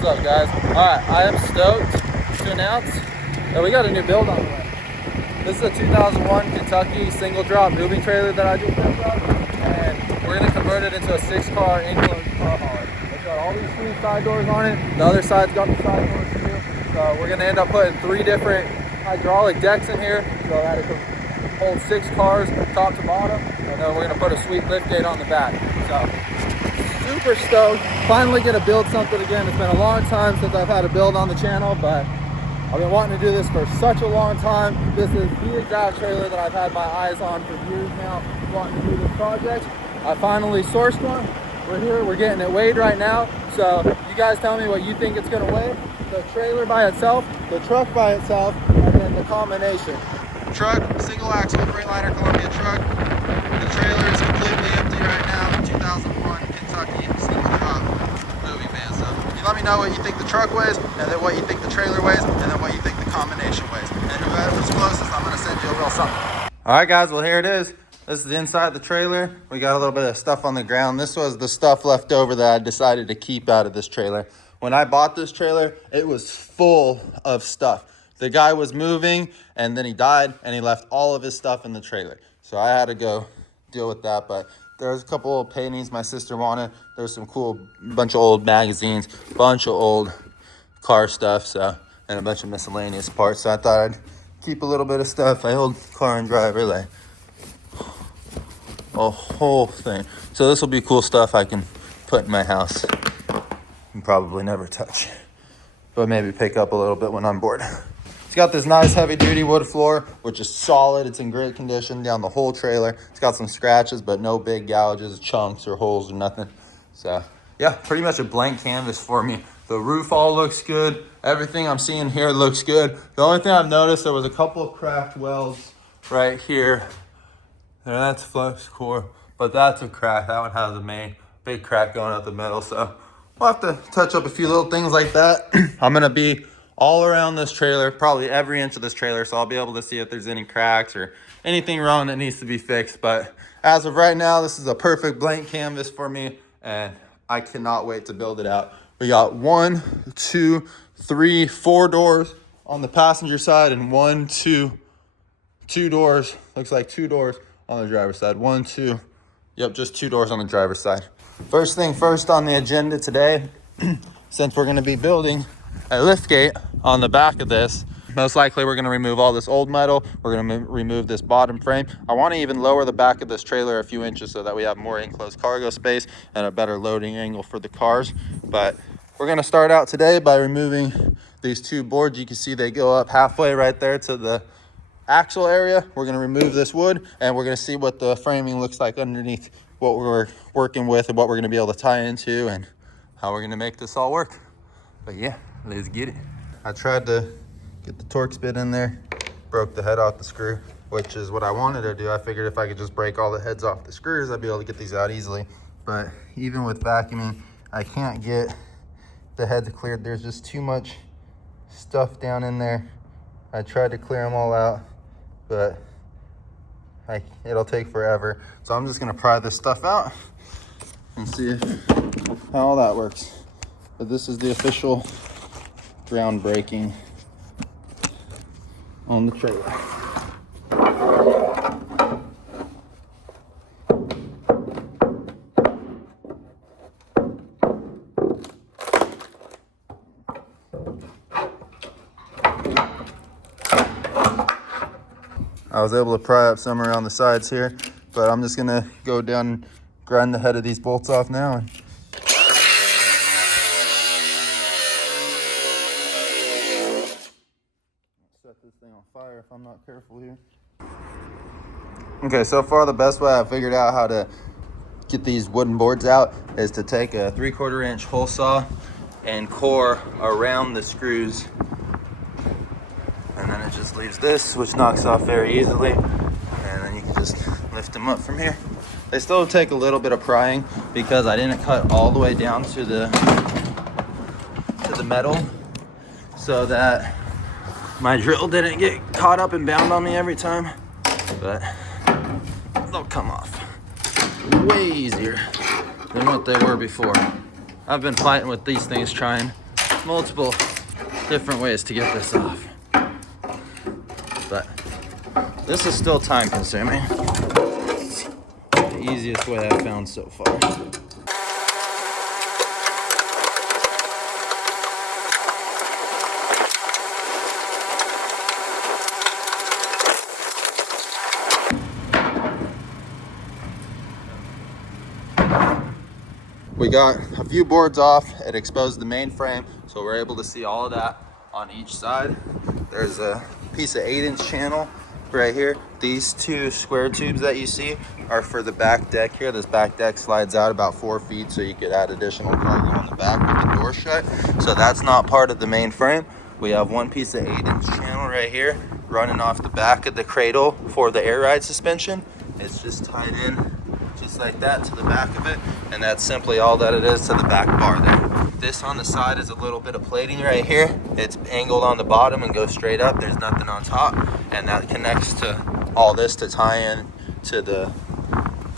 What's up, guys? Alright, I am stoked to announce that we got a new build on the way. This is a 2001 Kentucky single drop moving trailer that I just built up, and we're going to convert it into a 6-car enclosed car hauler. It's got all these 3 side doors on it. The other side's got the side doors too. So we're going to end up putting 3 different hydraulic decks in here so that it can hold 6 cars top to bottom, and then we're going to put a sweet lift gate on the back. So super stoked. Finally get to build something again. It's been a long time since I've had a build on the channel, but I've been wanting to do this for such a long time. This is the exact trailer that I've had my eyes on for years now, wanting to do this project. I finally sourced one. We're here, we're getting it weighed right now. So you guys tell me what you think it's gonna weigh. The trailer by itself, the truck by itself, and then the combination. Truck, single axle, Freightliner Columbia truck. The trailer is completely empty right now. 2001 Kentucky single drop moving van. So you let me know what you think the truck weighs, and then what you think the trailer weighs, and then what you think the combination weighs. And whoever's closest, I'm gonna send you a little something. All right, guys, well, here it is. This is the inside of the trailer. We got a little bit of stuff on the ground. This was the stuff left over that I decided to keep out of this trailer. When I bought this trailer, it was full of stuff. The guy was moving and then he died and he left all of his stuff in the trailer. So I had to go deal with that, but there's a couple old paintings my sister wanted. There's some cool bunch of old magazines, bunch of old car stuff, so, and a bunch of miscellaneous parts. So I thought I'd keep a little bit of stuff. My old car and driver, like a whole thing. So this will be cool stuff I can put in my house and probably never touch, but maybe pick up a little bit when I'm bored. It's got this nice heavy duty wood floor, which is solid. It's in great condition down the whole trailer. It's got some scratches, but no big gouges, chunks, or holes or nothing. So yeah, pretty much a blank canvas for me. The roof all looks good. Everything I'm seeing here looks good. The only thing I've noticed, there was a couple of cracked welds right here. And that's flux core, but that's a crack. That one has a main big crack going out the middle. So we'll have to touch up a few little things like that. I'm gonna be all around this trailer, probably every inch of this trailer, so I'll be able to see if there's any cracks or anything wrong that needs to be fixed. But as of right now, this is a perfect blank canvas for me, and I cannot wait to build it out. We got 1, 2, 3, 4 doors on the passenger side, and 1, 2 doors. Looks like 2 doors on the driver's side. 1, 2, yep, just 2 doors on the driver's side. First thing first on the agenda today, since we're gonna be building a lift gate on the back of this, most likely we're gonna remove all this old metal. We're gonna remove this bottom frame. I wanna even lower the back of this trailer a few inches so that we have more enclosed cargo space and a better loading angle for the cars. But we're gonna start out today by removing these 2 boards. You can see they go up halfway right there to the axle area. We're going to remove this wood, and we're going to see what the framing looks like underneath what we're working with and what we're going to be able to tie into and how we're going to make this all work. But yeah, let's get it. I tried to get the Torx bit in there, broke the head off the screw, which is what I wanted to do. I figured if I could just break all the heads off the screws, I'd be able to get these out easily. But even with vacuuming, I can't get the heads cleared. There's just too much stuff down in there. I tried to clear them all out, but it'll take forever. So I'm just gonna pry this stuff out and see how all that works. But this is the official groundbreaking on the trailer. I was able to pry up some around the sides here, but I'm just gonna go down and grind the head of these bolts off now. And set this thing on fire if I'm not careful here. Okay, so far the best way I figured out how to get these wooden boards out is to take a 3/4 inch hole saw and core around the screws. And then it just leaves this, which knocks off very easily. And then you can just lift them up from here. They still take a little bit of prying because I didn't cut all the way down to the metal so that my drill didn't get caught up and bound on me every time. But they'll come off way easier than what they were before. I've been fighting with these things trying multiple different ways to get this off. But this is still time consuming. It's the easiest way I've found so far. We got a few boards off. It exposed the main frame, so we're able to see all of that on each side. There's a piece of 8-inch channel right here. These two square tubes that you see are for the back deck here. This back deck slides out about 4 feet, so you could add additional cargo on the back with the door shut. So that's not part of the main frame. We have one piece of 8-inch channel right here running off the back of the cradle for the air ride suspension. It's just tied in just like that to the back of it, and that's simply all that it is to the back bar there. This on the side is a little bit of plating right here. It's angled on the bottom and goes straight up. There's nothing on top, and that connects to all this to tie in to the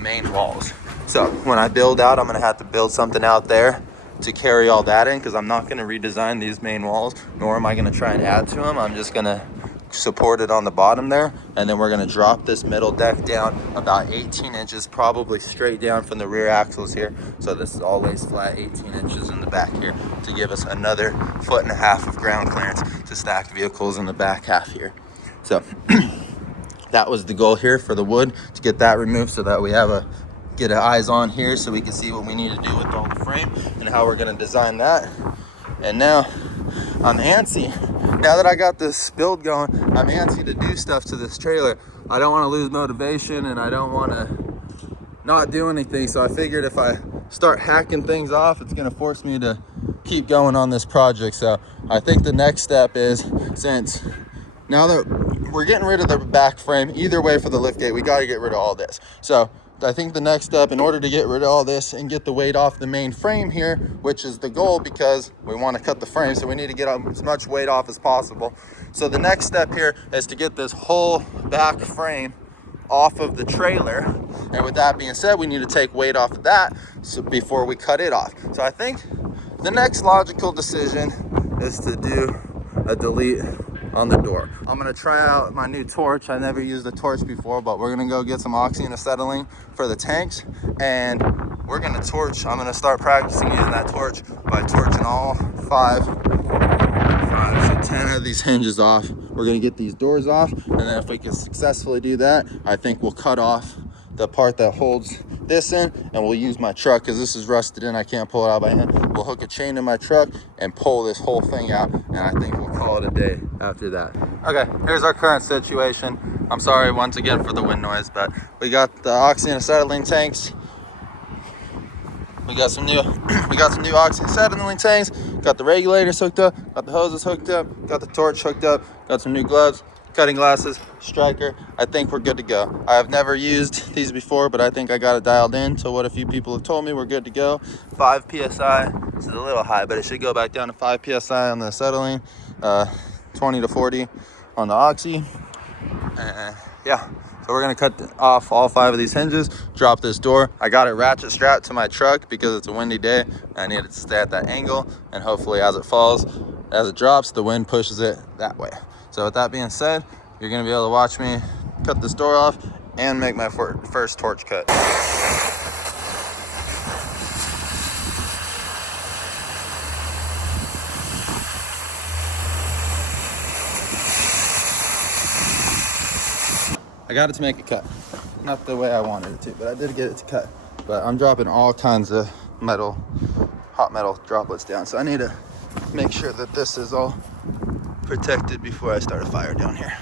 main walls. So when I build out, I'm gonna have to build something out there to carry all that in, because I'm not gonna redesign these main walls, nor am I gonna try and add to them. I'm just gonna support it on the bottom there, and then we're going to drop this middle deck down about 18 inches, probably straight down from the rear axles here. So this is all lays flat 18 inches in the back here to give us another 1.5 feet of ground clearance to stack vehicles in the back half here. So that was the goal here for the wood, to get that removed so that we have get our eyes on here so we can see what we need to do with all the frame and how we're going to design that. And now I'm antsy. Now that I got this build going, I'm antsy to do stuff to this trailer. I don't want to lose motivation, and I don't want to not do anything. So I figured if I start hacking things off, it's going to force me to keep going on this project. So I think the next step is, since now that we're getting rid of the back frame, either way for the liftgate, we got to get rid of all this. So I think the next step, in order to get rid of all this and get the weight off the main frame here, which is the goal because we want to cut the frame, so we need to get as much weight off as possible. So the next step here is to get this whole back frame off of the trailer. And with that being said, we need to take weight off of that before we cut it off. So I think the next logical decision is to do a delete on the door. I'm gonna try out my new torch. I never used a torch before, but we're gonna go get some oxy and acetylene for the tanks, and we're gonna torch. I'm gonna start practicing using that torch by torching all five, so 10 of these hinges off. We're gonna get these doors off, and then if we can successfully do that, I think we'll cut off the part that holds this in, and we'll use my truck, because this is rusted in. I can't pull it out by hand. We'll hook a chain to my truck and pull this whole thing out, and I think we'll call it a day after that. Okay, here's our current situation. I'm sorry once again for the wind noise, but we got the oxy and acetylene tanks. We got some new oxy and acetylene tanks. Got the regulators hooked up, got the hoses hooked up, got the torch hooked up, got some new gloves, cutting glasses, striker. I think we're good to go. I have never used these before, but I think I got it dialed in. So what a few people have told me, we're good to go. 5 PSI, this is a little high, but it should go back down to 5 PSI on the acetylene, 20 to 40 on the oxy. Yeah, so we're gonna cut off all 5 of these hinges, drop this door. I got it ratchet strapped to my truck because it's a windy day. I need it to stay at that angle, and hopefully as it falls, as it drops, the wind pushes it that way. So with that being said, you're gonna be able to watch me cut this door off and make my first torch cut. I got it to make a cut. Not the way I wanted it to, but I did get it to cut. But I'm dropping all kinds of metal, hot metal droplets down. So I need to make sure that this is all protected before I start a fire down here.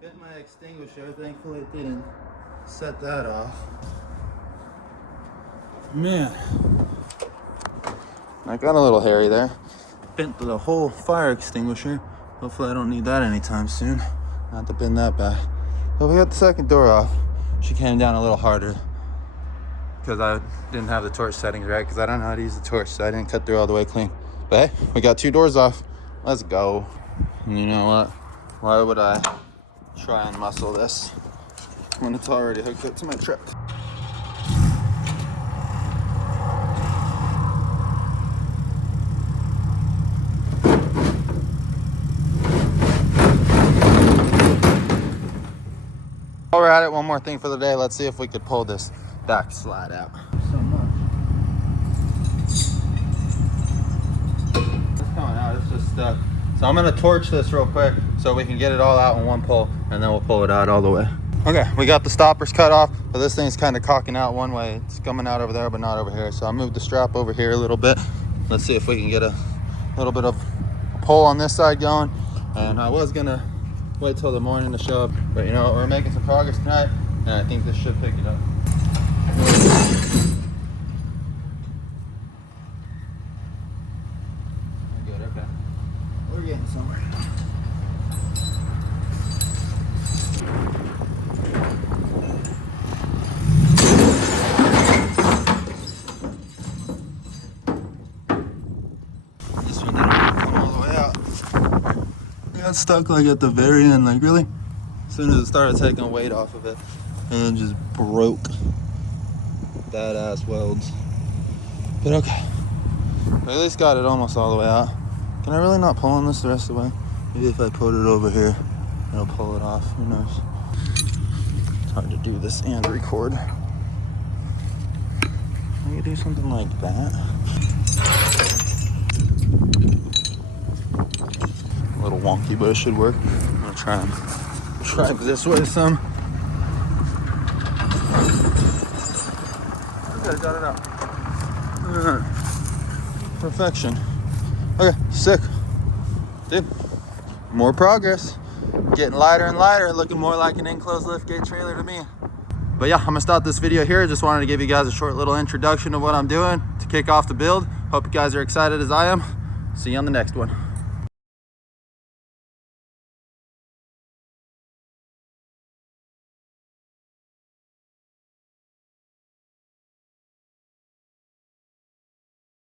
Bent my extinguisher. Thankfully it didn't set that off. Man. I got a little hairy there. Bent the whole fire extinguisher. Hopefully I don't need that anytime soon. Not to bend that back. But we got the second door off. She came down a little harder because I didn't have the torch settings right, because I don't know how to use the torch, so I didn't cut through all the way clean. But hey, we got 2 doors off. Let's go. And you know what? Why would I try and muscle this when it's already hooked up to my truck? While we're at it, one more thing for the day. Let's see if we could pull this back slide out. So much. It's coming out, it's just stuck. So I'm gonna torch this real quick so we can get it all out in one pull, and then we'll pull it out all the way. Okay, we got the stoppers cut off, but this thing's kind of cocking out one way. It's coming out over there, but not over here. So I moved the strap over here a little bit. Let's see if we can get a little bit of a pull on this side going. And I was gonna wait till the morning to show up, but you know, we're making some progress tonight, and I think this should pick it up. Good, okay. We're getting somewhere. This one didn't come all the way out. It got stuck like at the very end, like really? As soon as it started taking weight off of it, and then just broke. Badass welds. But okay. We at least got it almost all the way out. Can I really not pull on this the rest of the way? Maybe if I put it over here, it'll pull it off. Who knows? It's hard to do this and record. Can you do something like that? A little wonky, but it should work. I'm gonna try this way some. Okay, got it out. Perfection. Okay, sick. Dude, more progress. Getting lighter and lighter, looking more like an enclosed liftgate trailer to me. But yeah, I'm gonna stop this video here. Just wanted to give you guys a short little introduction of what I'm doing to kick off the build. Hope you guys are excited as I am. See you on the next one.